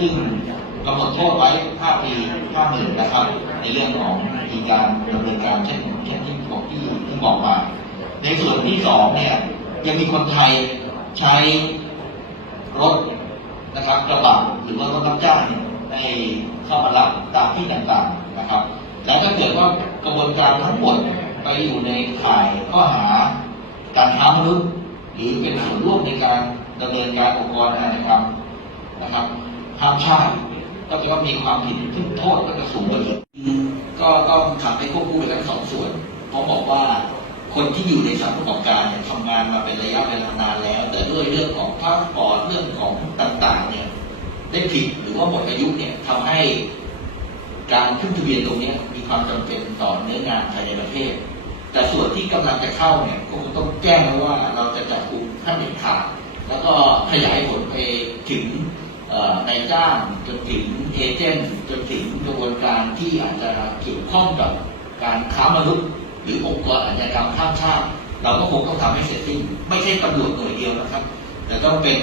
ซึ่งกำหนดโทษไว้ 5 ปี5หมื่นนะครับ ในเรื่องของมีการดำเนินการเช่นเช่นที่บอกที่ที่บอกมา ในส่วนที่สองเนี่ยยังมีคนไทยใช้รถนะครับกระบะหรือว่ารถรับจ้างในเข้ามารับตามที่ต่างๆนะครับ และถ้าเกิดว่ากระบวนการทั้งหมดไปอยู่ในข่ายข้อหาการค้ามนุษย์ หรือเป็นส่วนร่วมในการดำเนินการองค์กรอาชญากรรมนะครับ ข้ามชาติก็จะว่ามีความผิดซึ่งโทษก็จะสูงกว่าอีกก็ต้องทำให้ควบคู่ไปทั้งสองส่วนเพราะบอกว่าคนที่อยู่ในสถานประกอบการเนี่ยทำงานมาเป็นระยะเวลานานแล้ว แต่ด้วยเรื่องของพาสปอร์ตเรื่องของต่างๆ เนี่ย ได้ผิดหรือว่าหมดอายุเนี่ยทำให้ การขึ้นทะเบียนตรงนี้มีความจำเป็นต่อเนื้องานภายในประเทศ แต่ส่วนที่กำลังจะเข้าเนี่ยก็คงต้องแจ้งแล้วว่าเราจะจับกลุ่มขั้นเด็ดขาดแล้วก็ขยายผลไปถึง นายจ้างจนถึงเอเจนต์จนถึงกระบวนการที่อาจจะเกี่ยวข้องกับการค้ามนุษย์ หรือองค์กรอาชญากรรมข้ามชาติ เราก็คงต้องทำให้เสร็จสิ้น ไม่ใช่ตำรวจหน่วยเดียวนะครับ แต่ต้องเป็น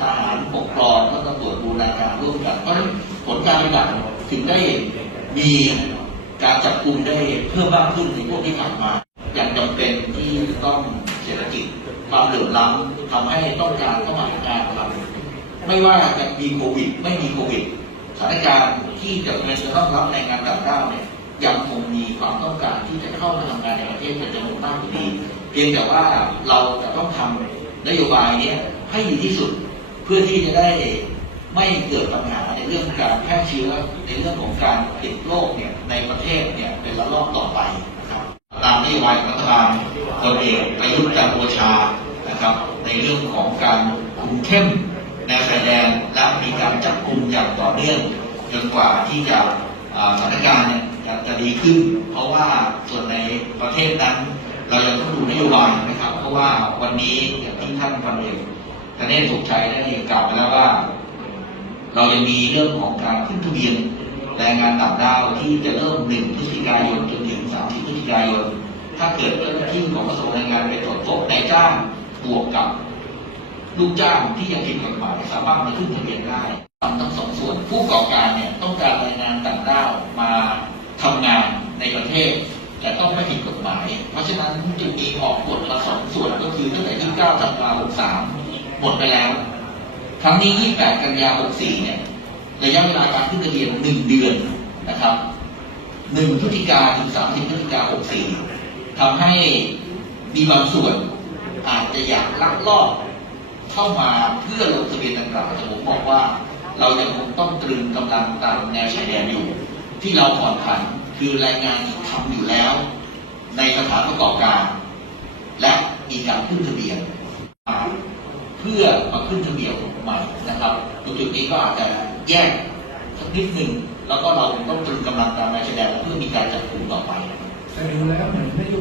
ทหารปกครองและตำรวจบูรณาการร่วมกันเพราะฉะนั้นผลการปฏิบัติถึงได้มีการจับกลุ่มได้เพิ่มมากขึ้นในพวกที่ผ่านมา อย่างจำเป็นที่ต้องเศรษฐกิจความเหลื่อมล้ำทำให้ต้องการเข้ามาหางานทำ ไม่ว่าจะมีโควิด ไม่มีโควิดสถานการณ์ที่จะเป็นจะต้องรับแรงงานต่างด้าวเนี่ยยังคงมีความต้องการที่จะเข้ามาทำงานในประเทศเป็นจำนวนมากอยู่ดีเพียงแต่ว่าเราจะต้องทำนโยบายเนี้ยให้ดีที่สุดเพื่อที่จะได้ไม่เกิดปัญหาในเรื่องการแพร่เชื้อในเรื่องของการติดโรคเนี่ยในประเทศเนี่ยเป็นระลอกต่อไปนะครับตามนโยบายของรัฐบาลพลเอกประยุทธ์จันทร์โอชานะครับ ในเรื่องของการคุมเข้ม แนวชายแดนและมีการจับกลุ่มอย่างต่อเนื่องจนกว่าที่จะสถานการณ์จะจะดีขึ้น เพราะว่าส่วนในประเทศนั้น เรายังต้องดูนโยบายนะครับ เพราะว่าวันนี้อย่างที่ท่านพันเอกธเนศสุขชัยได้เลยกล่าวไปแล้วว่า เรายังมีเรื่องของการขึ้นทะเบียนแรงงานต่างด้าวที่จะเริ่ม1พฤศจิกายนจนถึง30พฤศจิกายน ถ้าเกิดเจ้าหน้าที่ของกระทรวงแรงงานไปตรวจพบนายจ้างบวกกับ ลูกจ้างที่ยังผิดกฎหมายสามารถมาขึ้นทะเบียนได้ทำทั้งสองส่วน ผู้ประกอบการเนี่ยต้องการแรงงานต่างด้าวมาทำงานในประเทศ แต่ต้องไม่ผิดกฎหมาย เพราะฉะนั้นจึงมีออกกฎมาสองส่วนก็คือตั้งแต่29ธันวาคม63หมดไปแล้ว ครั้งนี้ 28 กันยา64เนี่ยระยะเวลาการขึ้นทะเบียน1เดือนนะครับ1พฤศจิกาถึง30พฤศจิกา64ทำให้มีบางส่วนอาจจะอยากลักลอบ เข้ามาเพื่อลงทะเบียนดังกล่าวแต่ผมบอกว่า เรายังคงต้องตรึงกำลังตามแนวชายแดนอยู่ ที่เราผ่อนผันคือแรงงานที่ทำอยู่แล้ว ในสถานประกอบการ และมีการขึ้นทะเบียนเพื่อมาขึ้นทะเบียนใหม่นะครับตรงจุดนี้ก็อาจจะแยกสักนิดหนึ่งแล้วก็เราต้องตรึงกำลังตามนายชายแดนเพื่อมีการจัดกลุ่มต่อไปแต่ดูแล้วเหมือนนโยบาย